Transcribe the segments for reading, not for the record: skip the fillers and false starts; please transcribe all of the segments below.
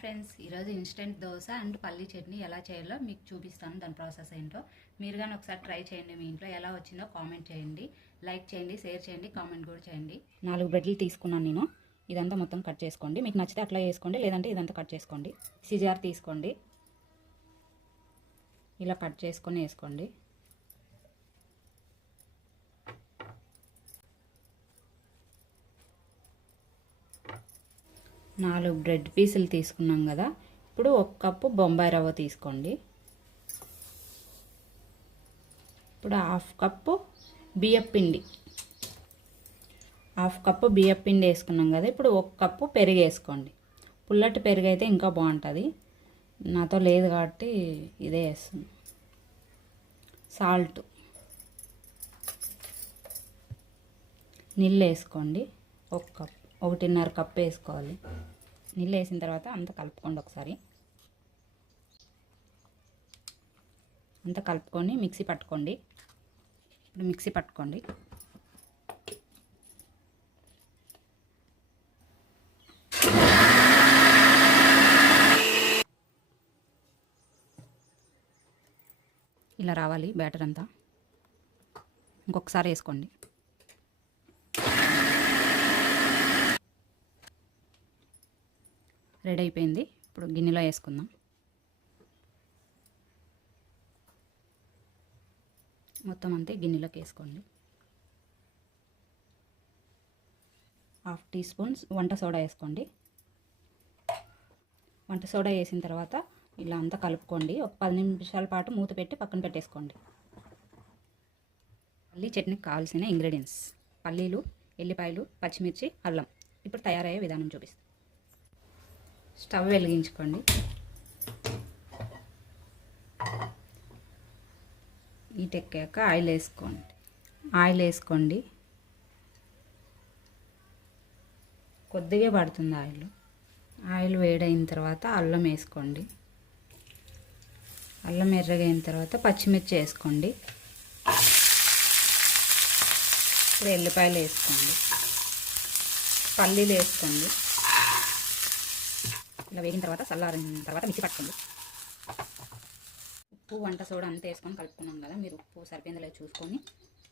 Friends, ఈరోజు instant dosa and పల్లీ చట్నీ ఎలా చేయాలో మీకు చూపిస్తాను. దాని ప్రాసెస్ ఏంటో మీరు కానీ ఒకసారి ట్రై చేయండి. మీ ఇంట్లో ఎలా వచ్చిందో కామెంట్ చేయండి, లైక్ చేయండి, షేర్ చేయండి, కామెంట్ కూడా చేయండి. 4 బ్రెడ్లు తీసుకున్నాను నేను. ఇదంతా మొత్తం కట్ చేసుకోండి. మీకు నచ్చితే అట్లా వేసుకోండి, లేదంటే ఇదంతా కట్ చేసుకోండి. సిజార్ తీసుకోండి, ఇలా కట్ చేసుకొని వేసుకోండి. నాలుగు బ్రెడ్ పీసులు తీసుకున్నాం కదా. ఇప్పుడు 1 కప్పు బొంబాయి రవ్వ తీసుకోండి. ఇప్పుడు 1/2 కప్పు బియ్యపిండి, 1/2 కప్పు బియ్యపిండి వేసుకున్నాం కదా. ఇప్పుడు 1 కప్పు పెరుగు వేసుకోండి. పుల్లటి పెరుగు అయితే ఇంకా బాగుంటుంది. నాతో లేదు కాబట్టి ఇదే వేస్తుంది. సాల్ట్, నీళ్ళు వేసుకోండి. 1 కప్, 1.5 కప్పు వేసుకోవాలి. నీళ్ళు వేసిన తర్వాత అంతా కలుపుకోండి. ఒకసారి అంతా కలుపుకొని మిక్సీ పట్టుకోండి. ఇప్పుడు మిక్సీ పట్టుకోండి. ఇలా రావాలి బ్యాటర్ అంతా. ఇంకొకసారి వేసుకోండి. రెడీ అయిపోయింది. ఇప్పుడు గిన్నెలో వేసుకుందాం. మొత్తం అంతే గిన్నెలోకి వేసుకోండి. 1/2 టీ స్పూన్ వంట సోడా వేసుకోండి. వంట సోడా వేసిన తర్వాత ఇలా అంతా కలుపుకోండి. ఒక 10 నిమిషాల పాటు మూత పెట్టి పక్కన పెట్టేసుకోండి. పల్లీ చట్నీకి కావాల్సిన ఇంగ్రీడియంట్స్: పల్లీలు, ఎల్లిపాయలు, పచ్చిమిర్చి, అల్లం. ఇప్పుడు తయారయ్యే విధానం చూపిస్తాను. స్టవ్ వెలిగించుకోండి. ఎక్కాక ఆయిల్ వేసుకోండి. కొద్దిగా పడుతుంది ఆయిల్ వేడైన తర్వాత అల్లం వేసుకోండి. అల్లం ఎర్రగైన తర్వాత పచ్చిమిర్చి వేసుకోండి. ఇప్పుడు ఎల్లిపాయలు వేసుకోండి. పల్లీలు వేసుకోండి. ఇలా వేగిన తర్వాత చల్లారిన తర్వాత మిక్సీ పట్టుకోండి. ఉప్పు, వంట సోడా అంతా వేసుకొని కలుపుకున్నాం కదా. మీరు ఉప్పు సరిపోయిందో లేదో చూసుకొని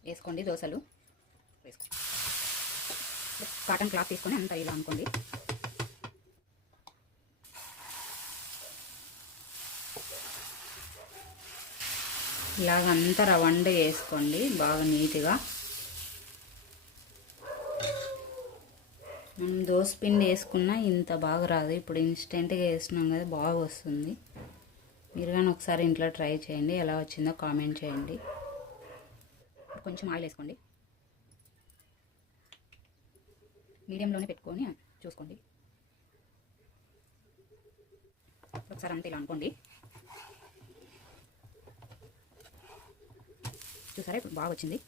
వేసుకోండి. దోశలు వేసుకోండి. కాటన్ క్లాత్ తీసుకొని అంతా ఇలా అనుకోండి. ఇలాగ అంతా రవండ వేసుకోండి బాగా నీట్గా. మనం దోశ పిండి వేసుకున్నా ఇంత బాగా రాదు. ఇప్పుడు ఇన్స్టెంట్గా వేసినాం కదా, బాగా వస్తుంది. మీరు కానీ ఒకసారి ఇంట్లో ట్రై చేయండి. ఎలా వచ్చిందో కామెంట్ చేయండి. కొంచెం ఆయిల్ వేసుకోండి. మీడియంలోనే పెట్టుకొని చూసుకోండి. ఒకసారి అంతా ఇలా అనుకోండి. చూసారా, ఇప్పుడు బాగా వచ్చింది.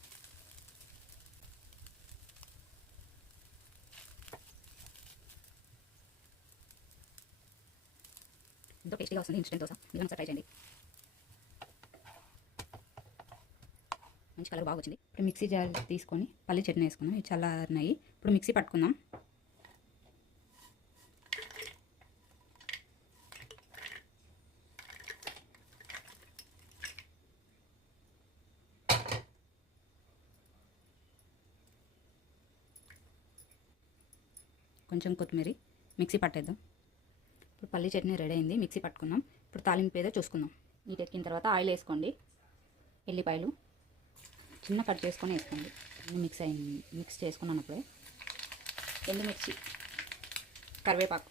ఎంతో టేస్టీగా వస్తుంది ఇన్స్టెంట్ దోశ. మీరు ఒకసారి ట్రై చేయండి. మంచి కలర్ బాగా వచ్చింది. ఇప్పుడు మిక్సీ జార్ తీసుకొని పల్లి చట్నీ వేసుకుందాం. ఇవి చల్లారినాయి. ఇప్పుడు మిక్సీ పట్టుకుందాం. కొంచెం కొత్తిమీర మిక్సీ పట్టేద్దాం. ఇప్పుడు పల్లీ చట్నీ రెడీ అయింది. మిక్సీ పట్టుకుందాం. ఇప్పుడు తాలింపు ఏదో చూసుకుందాం. నీట్ ఎక్కిన తర్వాత ఆయిల్ వేసుకోండి. ఎల్లిపాయలు చిన్న కట్ చేసుకొని వేసుకోండి. మిక్స్ చేసుకున్నాను అప్పుడే. ఎండుమిర్చి, కరివేపాకు,